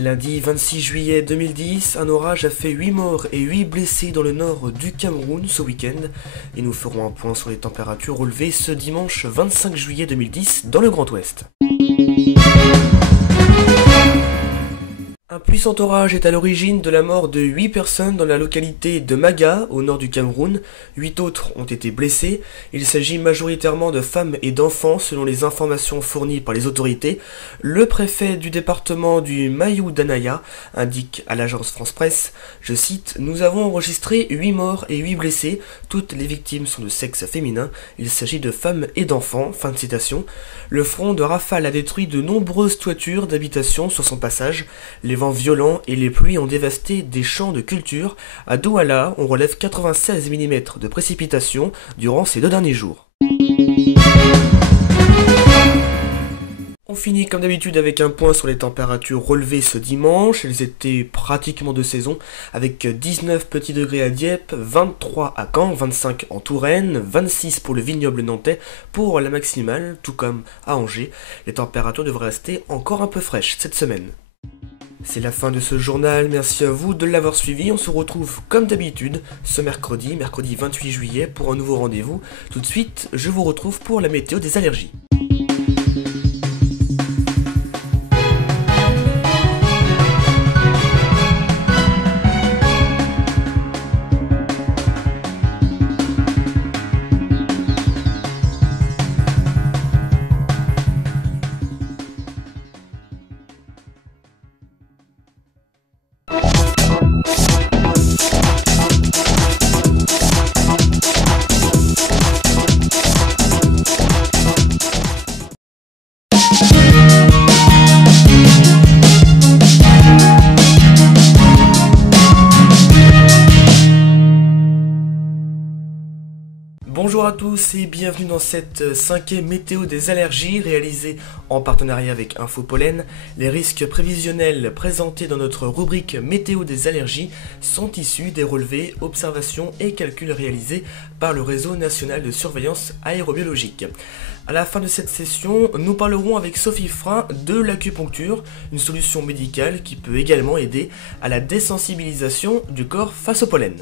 Lundi 26 juillet 2010, un orage a fait 8 morts et 8 blessés dans le nord du Cameroun ce week-end. Et nous ferons un point sur les températures relevées ce dimanche 25 juillet 2010 dans le Grand Ouest. Un puissant orage est à l'origine de la mort de 8 personnes dans la localité de Maga, au nord du Cameroun. 8 autres ont été blessés. Il s'agit majoritairement de femmes et d'enfants selon les informations fournies par les autorités. Le préfet du département du Mayou-Danaya indique à l'agence France Presse, je cite, « Nous avons enregistré 8 morts et 8 blessés. Toutes les victimes sont de sexe féminin. Il s'agit de femmes et d'enfants. » Fin de citation. Le front de rafale a détruit de nombreuses toitures d'habitation sur son passage. Les vents violents et les pluies ont dévasté des champs de culture. À Douala, on relève 96 mm de précipitations durant ces 2 derniers jours. On finit comme d'habitude avec un point sur les températures relevées ce dimanche. Elles étaient pratiquement de saison, avec 19 petits degrés à Dieppe, 23 à Caen, 25 en Touraine, 26 pour le vignoble nantais pour la maximale, tout comme à Angers. Les températures devraient rester encore un peu fraîches cette semaine. C'est la fin de ce journal, merci à vous de l'avoir suivi, on se retrouve comme d'habitude ce mercredi 28 juillet pour un nouveau rendez-vous. Tout de suite, je vous retrouve pour la météo des allergies. Bonjour à tous et bienvenue dans cette 5e météo des allergies réalisée en partenariat avec Infopollen. Les risques prévisionnels présentés dans notre rubrique météo des allergies sont issus des relevés, observations et calculs réalisés par le réseau national de surveillance aérobiologique. À la fin de cette session, nous parlerons avec Sophie Frein de l'acupuncture, une solution médicale qui peut également aider à la désensibilisation du corps face au pollen.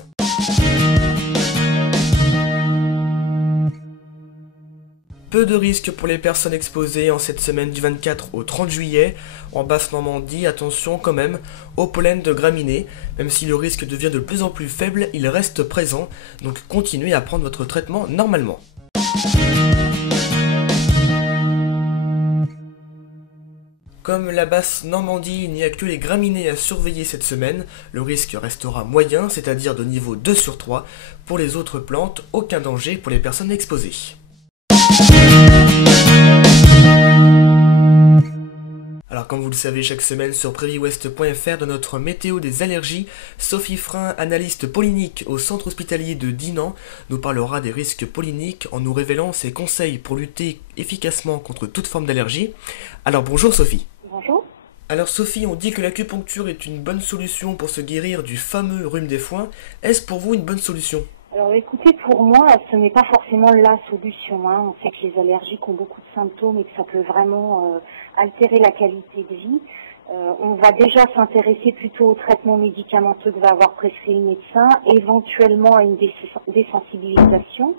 Peu de risques pour les personnes exposées en cette semaine du 24 au 30 juillet. En Basse-Normandie, attention quand même au pollen de graminées. Même si le risque devient de plus en plus faible, il reste présent. Donc continuez à prendre votre traitement normalement. Comme la Basse-Normandie, il n'y a que les graminées à surveiller cette semaine. Le risque restera moyen, c'est-à-dire de niveau 2 sur 3. Pour les autres plantes, aucun danger pour les personnes exposées. Alors comme vous le savez chaque semaine sur prairiewest.fr de notre météo des allergies, Sophie Frein, analyste pollinique au centre hospitalier de Dinan, nous parlera des risques polliniques en nous révélant ses conseils pour lutter efficacement contre toute forme d'allergie. Alors bonjour Sophie. Bonjour. Alors Sophie, on dit que l'acupuncture est une bonne solution pour se guérir du fameux rhume des foins. Est-ce pour vous une bonne solution ? Alors écoutez, pour moi, ce n'est pas forcément la solution. On sait que les allergiques ont beaucoup de symptômes et que ça peut vraiment altérer la qualité de vie. On va déjà s'intéresser plutôt au traitement médicamenteux que va avoir prescrit le médecin, éventuellement à une désensibilisation.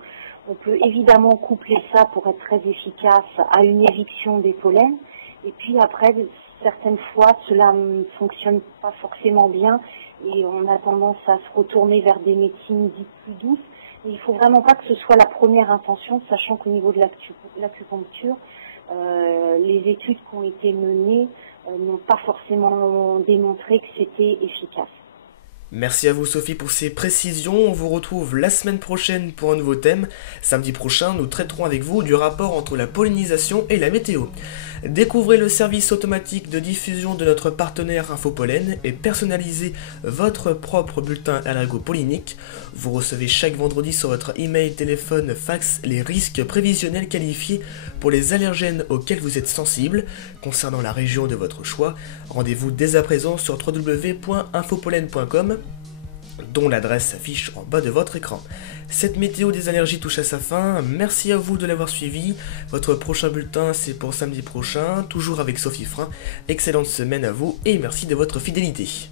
On peut évidemment coupler ça pour être très efficace à une éviction des pollens. Et puis après, certaines fois, cela ne fonctionne pas forcément bien et on a tendance à se retourner vers des médecines dites plus douces. Et il ne faut vraiment pas que ce soit la première intention, sachant qu'au niveau de l'acupuncture, les études qui ont été menées n'ont pas forcément démontré que c'était efficace. Merci à vous Sophie pour ces précisions, on vous retrouve la semaine prochaine pour un nouveau thème. Samedi prochain, nous traiterons avec vous du rapport entre la pollinisation et la météo. Découvrez le service automatique de diffusion de notre partenaire Infopollen et personnalisez votre propre bulletin allergopollinique. Vous recevez chaque vendredi sur votre email, téléphone, fax les risques prévisionnels qualifiés pour les allergènes auxquels vous êtes sensible. Concernant la région de votre choix, rendez-vous dès à présent sur www.infopollen.com. dont l'adresse s'affiche en bas de votre écran. Cette météo des allergies touche à sa fin, merci à vous de l'avoir suivi. Votre prochain bulletin c'est pour samedi prochain, toujours avec Sophie Frein. Excellente semaine à vous et merci de votre fidélité.